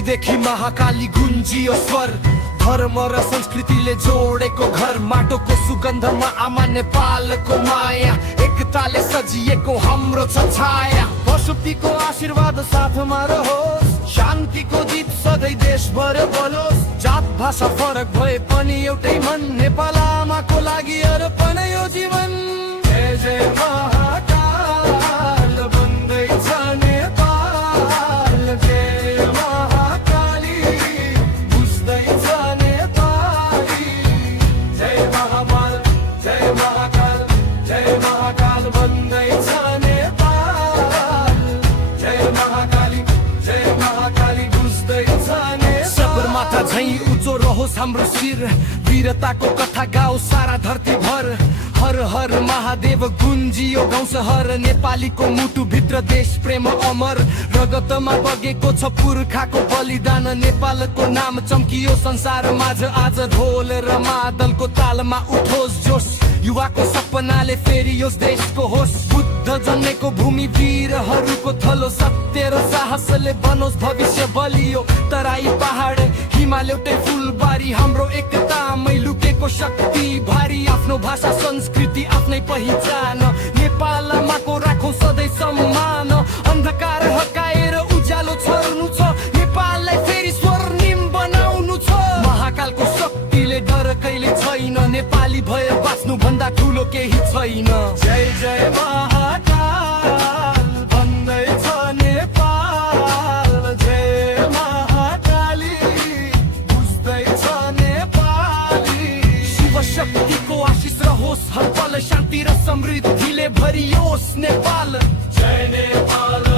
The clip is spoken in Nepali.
देखि महाकाली गुन्जियो स्वर। धर्म र संस्कृतिले जोडेको घर, माटोको सुगन्धमा आमा नेपालको माया, एकताले सजिएको हाम्रो छ छाया। पशुपतिको आशीर्वाद साथमा रहोस्, शान्तिको दीप सधैँ देशभर बोलोस्। जात भाषा फरक भए पनि एउटै मन, नेपाल आमाको लागि अर्पण यो जीवन। जय जय महाकाल बन्दैछ नेपाल, जय महाकाली बुझ्दैछ नेपाली। जय महाकाल, जय महाकाल, जय महाकाल बन्दैछ नेपाल, जय महाकाली, जय महाकाली बुझ्दैछ नेपाल। सगरमाथा झैं उच्चो रहोस् हाम्रो शिर, वीरताको कथा गाओ सारा धरती भर। हर हर महादेव गुन्जियो गाउँ सहर, नेपालीको मुटु भित्र देश प्रेम अमर। रगतमा बगेको छ पुर्खाको बलिदान, नेपालको नाम चम्कियो संसार माझ। आज ढोल र मादलको तालमा उठोस् जोस, युवाको सपनाले फेरियोस् देशको होस। बुद्ध जन्मेको भूमि वीरहरूको थलो, सत्य र साहसले बनोस् भविष्य बलियो। तराई पहाड हिमाल एउटै फुलबारी, हाम्रो एकतामै लुकेको शक्ति भारी। आफ्नो भाषा संस्कृति आफ्नै पहिचान, नेपाल आमाको राखौँ सधैँ सम्मान। अन्धकार हटाएर उज्यालो छर्नु छ, नेपाललाई फेरि स्वर्णिम बनाउनु छ। महाकालको शक्तिले डर कहिले छैन, नेपाली भए बाँच्नु भन्दा ठुलो केही छैन। जय जय महाकाल भन्दैछ नेपाल, जय महाकाली बुझ्दैछ नेपाली। शिव शक्तिको आशिष रहोस् हर पल, शान्ति र समृद्धिले भरियोस् नेपाल। जय नेपाल।